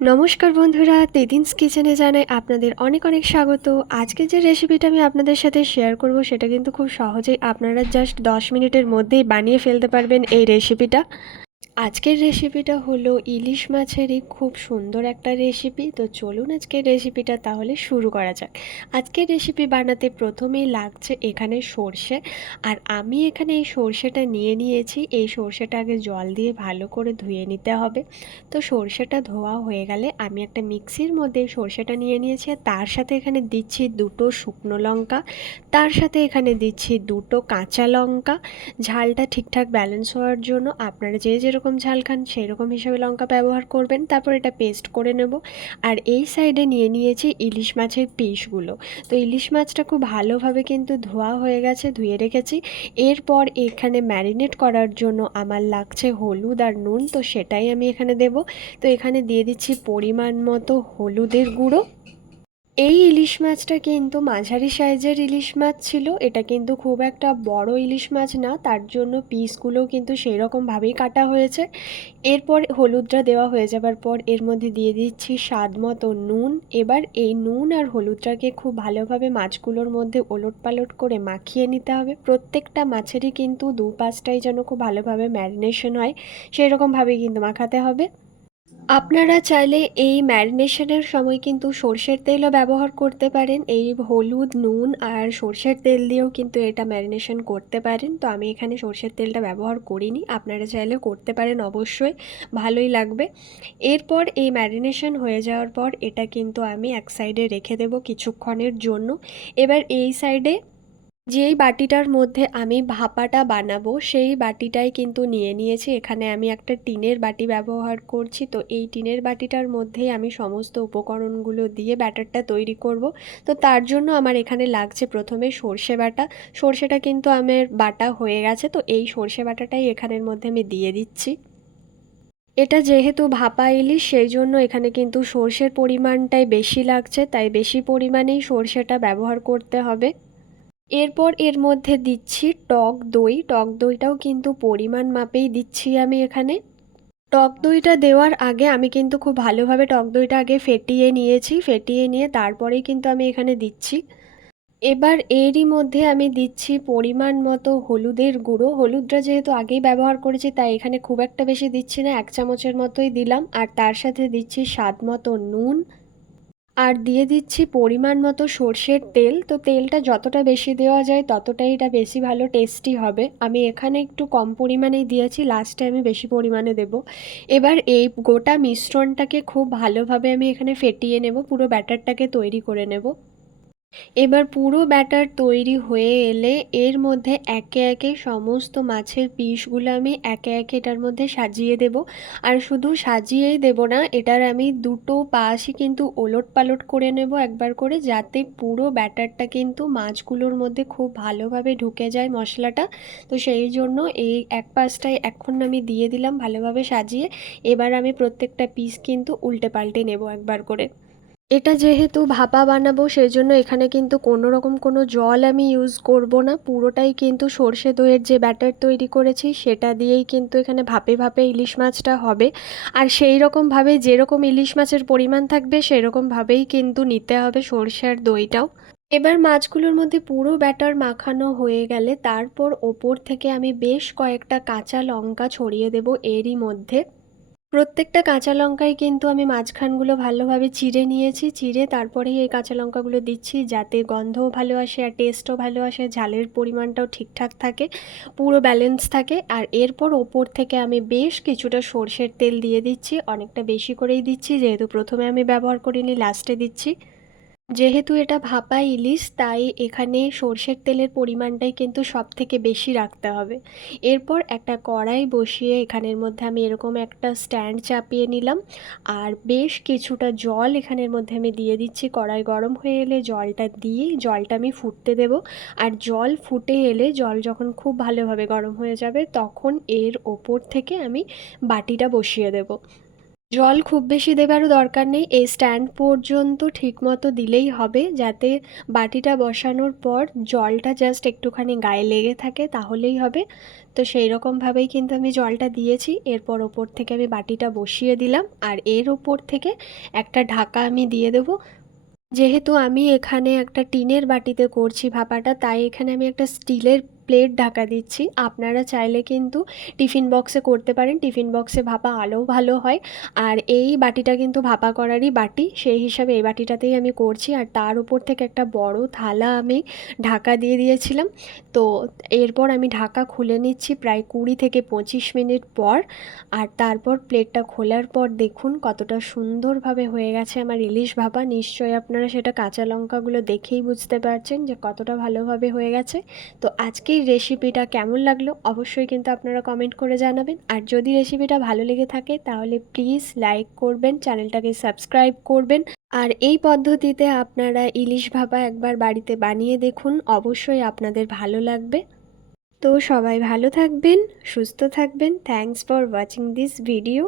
নমস্কার বন্ধুরা, তেদিনস কিচেনে জানাই আপনাদের অনেক অনেক স্বাগত। আজকে যে রেসিপিটা আমি আপনাদের সাথে শেয়ার করব সেটা কিন্তু খুব সহজেই আপনারা জাস্ট 10 মিনিটের মধ্যেই বানিয়ে ফেলতে পারবেন এই রেসিপিটা। আজকের রেসিপিটা হলো ইলিশ মাছেরই খুব সুন্দর একটা রেসিপি। তো চলুন আজকের রেসিপিটা তাহলে শুরু করা যাক। আজকের রেসিপি বানাতে প্রথমেই লাগছে এখানে সর্ষে, আর আমি এখানে এই সর্ষেটা নিয়ে নিয়েছি। এই সর্ষেটা আগে জল দিয়ে ভালো করে ধুয়ে নিতে হবে। তো সর্ষেটা ধোয়া হয়ে গেলে আমি একটা মিক্সির মধ্যে সর্ষেটা নিয়ে নিয়েছি, আর তার সাথে এখানে দিচ্ছি দুটো শুকনো লঙ্কা, তার সাথে এখানে দিচ্ছি দুটো কাঁচা লঙ্কা। ঝালটা ঠিকঠাক ব্যালেন্স হওয়ার জন্য আপনারা যে যেরকম ঝাল খান সেই রকম হিসেবে লঙ্কা ব্যবহার করবেন। তারপর এটা পেস্ট করে নেব। আর এই সাইডে নিয়ে নিয়েছি ইলিশ মাছের পিসগুলো। তো ইলিশ মাছটা খুব ভালোভাবে কিন্তু ধোয়া হয়ে গেছে, ধুয়ে রেখেছি। এরপর এখানে ম্যারিনেট করার জন্য আমার লাগছে হলুদ আর নুন, তো সেটাই আমি এখানে দেব। তো এখানে দিয়ে দিচ্ছি পরিমাণ মতো হলুদের গুঁড়ো। এই ইলিশ মাছটা কিন্তু মাঝারি সাইজের ইলিশ মাছ ছিল, এটা কিন্তু খুব একটা বড় ইলিশ মাছ না, তার জন্য পিসগুলোও কিন্তু সেই রকমভাবেই কাটা হয়েছে। এরপর হলুদটা দেওয়া হয়ে যাবার পর এর মধ্যে দিয়ে দিচ্ছি স্বাদ মতো নুন। এবার এই নুন আর হলুদটাকে খুব ভালোভাবে মাছগুলোর মধ্যে ওলট পালট করে মাখিয়ে নিতে হবে। প্রত্যেকটা মাছেরই কিন্তু দুপাশটাই যেন খুব ভালোভাবে ম্যারিনেশন হয় সেই রকমভাবেই কিন্তু মাখাতে হবে। আপনারা চাইলে এই ম্যারিনেশনের সময় কিন্তু সর্ষের তেলও ব্যবহার করতে পারেন। এই হলুদ, নুন আর সর্ষের তেল দিয়েও কিন্তু এটা ম্যারিনেশন করতে পারেন। তো আমি এখানে সর্ষের তেলটা ব্যবহার করিনি, আপনারা চাইলে করতে পারেন, অবশ্যই ভালোই লাগবে। এরপর এই ম্যারিনেশন হয়ে যাওয়ার পর এটা কিন্তু আমি এক সাইডে রেখে দেব কিছুক্ষণের জন্য। এবার এই সাইডে যেই বাটিটার মধ্যে আমি ভাপাটা বানাবো সেই বাটিটাই কিন্তু নিয়ে নিয়েছি। এখানে আমি একটা টিনের বাটি ব্যবহার করছি। তো এই টিনের বাটিটার মধ্যেই আমি সমস্ত উপকরণগুলো দিয়ে ব্যাটারটা তৈরি করব। তো তার জন্য আমার এখানে লাগছে প্রথমে সর্ষে বাটা। সর্ষেটা কিন্তু আমার বাটা হয়ে গেছে, তো এই সর্ষে বাটাটাই এখানের মধ্যে আমি দিয়ে দিচ্ছি। এটা যেহেতু ভাপা ইলিশ সেই জন্য এখানে কিন্তু সর্ষের পরিমাণটাই বেশি লাগছে, তাই বেশি পরিমাণেই সর্ষেটা ব্যবহার করতে হবে। এরপর এর মধ্যে দিচ্ছি টক দই। টক দইটাও কিন্তু পরিমাণ মাপেই দিচ্ছি আমি এখানে। টক দইটা দেওয়ার আগে আমি কিন্তু খুব ভালোভাবে টক দইটা আগে ফেটিয়ে নিয়েছি। ফেটিয়ে নিয়ে তারপরেই কিন্তু আমি এখানে দিচ্ছি। এবার এরই মধ্যে আমি দিচ্ছি পরিমাণ মতো হলুদের গুঁড়ো। হলুদটা যেহেতু আগেই ব্যবহার করেছি তাই এখানে খুব একটা বেশি দিচ্ছি না, 1 চামচের মতোই দিলাম। আর তার সাথে দিচ্ছি স্বাদ মতো নুন, আর দিয়ে দিচ্ছি পরিমাণ মতো সর্ষের তেল। তো তেলটা যতটা বেশি দেওয়া যায় ততটাই এটা বেশি ভালো টেস্টি হবে। আমি এখানে একটু কম পরিমাণেই দিয়েছি, লাস্টে আমি বেশি পরিমাণে দেব। এবার এই গোটা মিশ্রণটাকে খুব ভালোভাবে আমি এখানে ফেটিয়ে নেব, পুরো ব্যাটারটাকে তৈরি করে নেব। এবার পুরো ব্যাটার তৈরি হয়ে এলে এর মধ্যে একে একে সমস্ত মাছের পিসগুলো আমি একে একে এটার মধ্যে সাজিয়ে দেব। আর শুধু সাজিয়েই দেব না, এটার আমি দুটো পাশই কিন্তু ওলট পালট করে নেব একবার করে, যাতে পুরো ব্যাটারটা কিন্তু মাছগুলোর মধ্যে খুব ভালোভাবে ঢুকে যায় মশলাটা। তো সেই জন্য এই এক পাশটায় এখন আমি দিয়ে দিলাম ভালোভাবে সাজিয়ে। এবার আমি প্রত্যেকটা পিস কিন্তু উল্টে পাল্টে নেব একবার করে। এটা যেহেতু ভাপা বানাবো সেই জন্য এখানে কিন্তু কোনো রকম কোনো জল আমি ইউজ করব না, পুরোটাই কিন্তু সর্ষে দইয়ের যে ব্যাটার তৈরি করেছি সেটা দিয়েই কিন্তু এখানে ভাপে ভাপে ইলিশ মাছটা হবে। আর সেই রকমভাবে যেরকম ইলিশ মাছের পরিমাণ থাকবে সেরকমভাবেই কিন্তু নিতে হবে সর্ষে আর দইটাও। এবার মাছগুলোর মধ্যে পুরো ব্যাটার মাখানো হয়ে গেলে তারপর ওপর থেকে আমি বেশ কয়েকটা কাঁচা লঙ্কা ছড়িয়ে দেব এরই মধ্যে। প্রত্যেকটা কাঁচা লঙ্কাই কিন্তু আমি মাঝখানগুলো ভালোভাবে চিড়ে নিয়েছি। চিড়ে তারপরেই এই কাঁচা লঙ্কাগুলো দিচ্ছি, যাতে গন্ধও ভালো আসে আর টেস্টও ভালো আসে, ঝালের পরিমাণটাও ঠিকঠাক থাকে, পুরো ব্যালেন্স থাকে। আর এরপর ওপর থেকে আমি বেশ কিছুটা সর্ষের তেল দিয়ে দিচ্ছি, অনেকটা বেশি করেই দিচ্ছি যেহেতু প্রথমে আমি ব্যবহার করিনি, লাস্টে দিচ্ছি। যেহেতু এটা ভাপা ইলিশ তাই এখানে সর্ষের তেলের পরিমাণটাই কিন্তু সব থেকে বেশি রাখতে হবে। এরপর একটা কড়াই বসিয়ে এখানের মধ্যে আমি এরকম একটা স্ট্যান্ড চাপিয়ে নিলাম, আর বেশ কিছুটা জল এখানের মধ্যে আমি দিয়ে দিচ্ছি। কড়াই গরম হয়ে এলে জলটা দিয়ে জলটা আমি ফুটতে দেব। আর জল ফুটে এলে জল যখন খুব ভালোভাবে গরম হয়ে যাবে তখন এর ওপর থেকে আমি বাটিটা বসিয়ে দেব। জল খুব বেশি দেবারও দরকার নেই, এই স্ট্যান্ড পর্যন্ত ঠিকমতো দিলেই হবে, যাতে বাটিটা বসানোর পর জলটা জাস্ট একটুখানি গায়ে লেগে থাকে, তাহলেই হবে। তো সেই রকমভাবেই কিন্তু আমি জলটা দিয়েছি। এরপর ওপর থেকে আমি বাটিটা বসিয়ে দিলাম, আর এর ওপর থেকে একটা ঢাকা আমি দিয়ে দেবো। যেহেতু আমি এখানে একটা টিনের বাটিতে করছি ভাপাটা, তাই এখানে আমি একটা স্টিলের প্লেট ঢাকা দিচ্ছি। আপনারা চাইলে কিন্তু টিফিন বক্সে করতে পারেন, টিফিন বক্সে ভাপা আরও ভালো হয়। আর এই বাটিটা কিন্তু ভাপা করারই বাটি, সেই হিসাবে এই বাটিটাতেই আমি করছি। আর তার উপর থেকে একটা বড় থালা আমি ঢাকা দিয়ে দিয়েছিলাম। তো এরপর আমি ঢাকা খুলে নিচ্ছি প্রায় 20 থেকে 25 মিনিট পর। আর তারপর প্লেটটা খোলার পর দেখুন কতটা সুন্দরভাবে হয়ে গেছে আমার ইলিশ ভাপা। নিশ্চয়ই আপনারা সেটা কাঁচা লঙ্কাগুলো দেখেই বুঝতে পারছেন যে কতটা ভালোভাবে হয়ে গেছে। তো আজকের রেসিপিটা কেমন লাগলো অবশ্যই কিন্তু আপনারা কমেন্ট করে জানাবেন। আর যদি রেসিপিটা ভালো লেগে থাকে তাহলে প্লিজ লাইক করবেন, চ্যানেলটাকে সাবস্ক্রাইব করবেন। আর এই পদ্ধতিতে আপনারা ইলিশ ভাপা একবার বাড়িতে বানিয়ে দেখুন, অবশ্যই আপনাদের ভালো লাগবে। তো সবাই ভালো থাকবেন, সুস্থ থাকবেন। Thanks for watching this video.